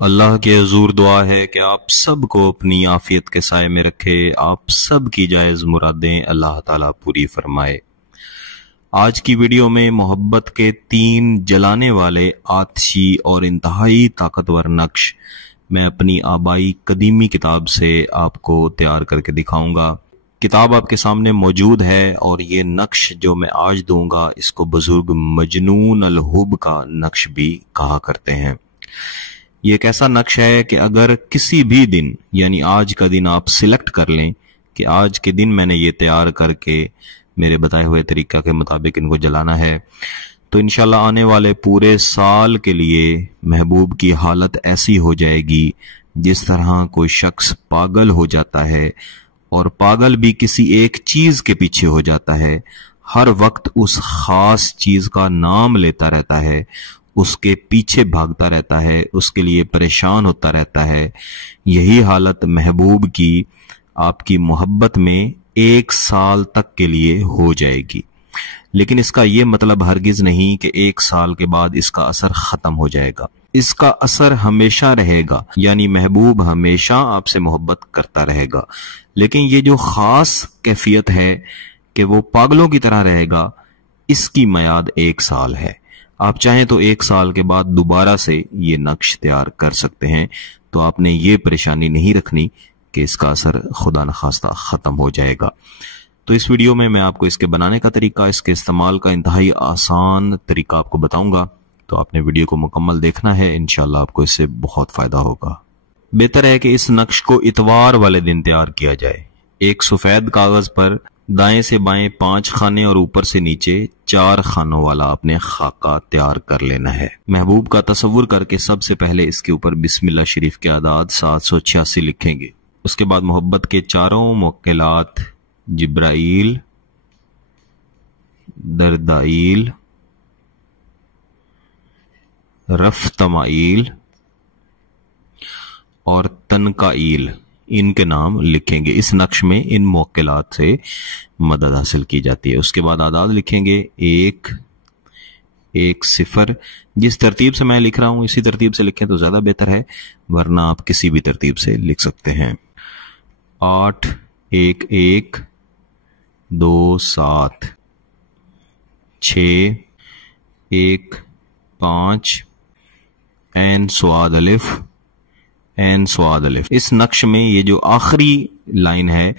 اللہ کے حضور دعا ہے کہ آپ سب کو اپنی عافیت کے سائے میں رکھے، آپ سب کی جائز مرادیں اللہ تعالیٰ پوری فرمائے۔ آج کی ویڈیو میں محبت کے 3 جلانے والے آتشی اور انتہائی طاقتور نقش میں اپنی آبائی قدیمی کتاب سے آپ کو تیار کر کے دکھاؤں گا۔ کتاب آپ کے سامنے موجود ہے اور یہ نقش جو میں آج دوں گا اس کو بزرگ مجنون الحب کا نقش بھی کہا کرتے ہیں۔ یہ ایک ایسا نقش ہے کہ اگر کسی بھی دن یعنی آج کا دن آپ سلیکٹ کر لیں کہ آج کے دن میں نے یہ تیار کر کے میرے بتائے ہوئے طریقہ کے مطابق ان کو جلانا ہے تو انشاءاللہ آنے والے پورے سال کے لیے محبوب کی حالت ایسی ہو جائے گی جس طرح کوئی شخص پاگل ہو جاتا ہے اور پاگل بھی کسی ایک چیز کے پیچھے ہو جاتا ہے، ہر وقت اس خاص چیز کا نام لیتا رہتا ہے، اس کے پیچھے بھاگتا رہتا ہے، اس کے لیے پریشان ہوتا رہتا ہے۔ یہی حالت محبوب کی آپ کی محبت میں 1 سال تک کے لیے ہو جائے گی، لیکن اس کا یہ مطلب ہرگز نہیں کہ 1 سال کے بعد اس کا اثر ختم ہو جائے گا۔ اس کا اثر ہمیشہ رہے گا، یعنی محبوب ہمیشہ آپ سے محبت کرتا رہے گا، لیکن یہ جو خاص کیفیت ہے کہ وہ پاگلوں کی طرح رہے گا، اس کی میعاد 1 سال ہے۔ آپ چاہیں تو 1 سال کے بعد دوبارہ سے یہ نقش تیار کر سکتے ہیں، تو آپ نے یہ پریشانی نہیں رکھنی کہ اس کا اثر خدا نخواستہ ختم ہو جائے گا۔ تو اس ویڈیو میں آپ کو اس کے بنانے کا طریقہ، اس کے استعمال کا انتہائی آسان طریقہ آپ کو بتاؤں گا، تو آپ نے ویڈیو کو مکمل دیکھنا ہے، انشاءاللہ آپ کو اس سے بہت فائدہ ہوگا۔ بہتر ہے کہ اس نقش کو اتوار والے دن تیار کیا جائے۔ ایک سفید کاغذ پر دائیں سے بائیں 5 خانے اور اوپر سے نیچے 4 خانوں والا آپ نے خاکہ تیار کر لینا ہے۔ محبوب کا تصور کر کے سب سے پہلے اس کے اوپر بسم اللہ شریف کے اعداد 786 لکھیں گے۔ اس کے بعد محبت کے 4 موکلات جبرائیل، دردائیل، رفتمائیل اور تنکائیل، ان کے نام لکھیں گے۔ اس نقش میں ان موکلات سے مدد حاصل کی جاتی ہے۔ اس کے بعد اعداد لکھیں گے 1 1 0۔ جس ترتیب سے میں لکھ رہا ہوں اسی ترتیب سے لکھیں تو زیادہ بہتر ہے، ورنہ آپ کسی بھی ترتیب سے لکھ سکتے ہیں۔ 8 1 1 2 7 6 1 5 عین صاد الف عین صاد الف۔ اس نقش میں یہ جو آخری لائن ہے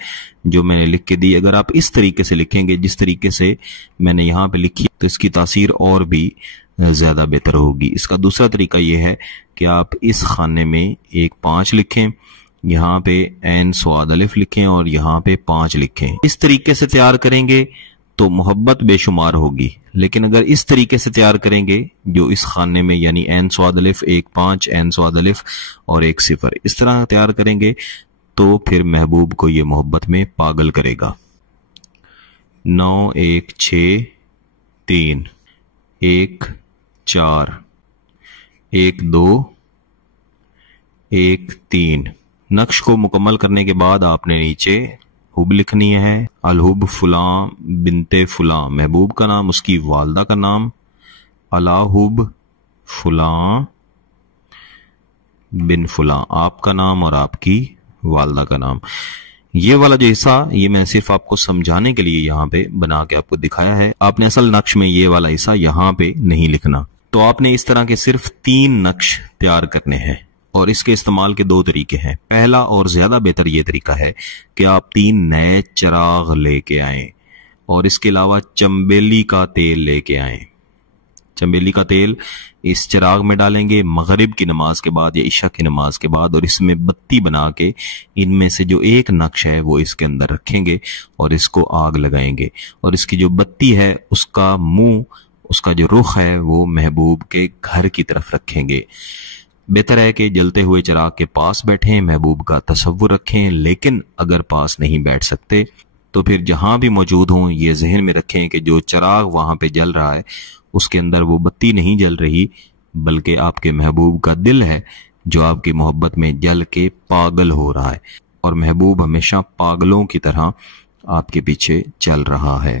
جو میں نے لکھ کے دی، اگر آپ اس طریقے سے لکھیں گے جس طریقے سے میں نے یہاں پہ لکھی تو اس کی تاثیر اور بھی زیادہ بہتر ہوگی۔ اس کا دوسرا طریقہ یہ ہے کہ آپ اس خانے میں 1 5 لکھیں، یہاں پہ عین صاد الف لکھیں اور یہاں پہ 5 لکھیں۔ اس طریقے سے تیار کریں گے تو محبت بے شمار ہوگی، لیکن اگر اس طریقے سے تیار کریں گے جو اس خانے میں یعنی عین صاد الف 1 5 عین صاد الف اور 1 0 اس طرح تیار کریں گے تو پھر محبوب کو یہ محبت میں پاگل کرے گا۔ 9 1 6 3 1 4 1 2 1 3۔ نقش کو مکمل کرنے کے بعد آپ نے نیچے حب لکھنی ہے۔ الحب فلاں بنت فلاں، محبوب کا نام، اس کی والدہ کا نام، الحب فلاں بن فلاں، آپ کا نام اور آپ کی والدہ کا نام۔ یہ والا جو حصہ یہ میں صرف آپ کو سمجھانے کے لیے یہاں پہ بنا کے آپ کو دکھایا ہے، آپ نے اصل نقش میں یہ والا حصہ یہاں پہ نہیں لکھنا۔ تو آپ نے اس طرح کے صرف 3 نقش تیار کرنے ہیں اور اس کے استعمال کے 2 طریقے ہیں۔ پہلا اور زیادہ بہتر یہ طریقہ ہے کہ آپ 3 نئے چراغ لے کے آئیں اور اس کے علاوہ چمبیلی کا تیل لے کے آئیں۔ چمبیلی کا تیل اس چراغ میں ڈالیں گے مغرب کی نماز کے بعد یا عشاء کی نماز کے بعد، اور اس میں بتی بنا کے ان میں سے جو ایک نقش ہے وہ اس کے اندر رکھیں گے اور اس کو آگ لگائیں گے، اور اس کی جو بتی ہے اس کا منہ، اس کا جو رخ ہے وہ محبوب کے گھر کی طرف رکھیں گے۔ بہتر ہے کہ جلتے ہوئے چراغ کے پاس بیٹھیں، محبوب کا تصور رکھیں، لیکن اگر پاس نہیں بیٹھ سکتے تو پھر جہاں بھی موجود ہوں یہ ذہن میں رکھیں کہ جو چراغ وہاں پہ جل رہا ہے اس کے اندر وہ بتی نہیں جل رہی، بلکہ آپ کے محبوب کا دل ہے جو آپ کی محبت میں جل کے پاگل ہو رہا ہے، اور محبوب ہمیشہ پاگلوں کی طرح آپ کے پیچھے چل رہا ہے۔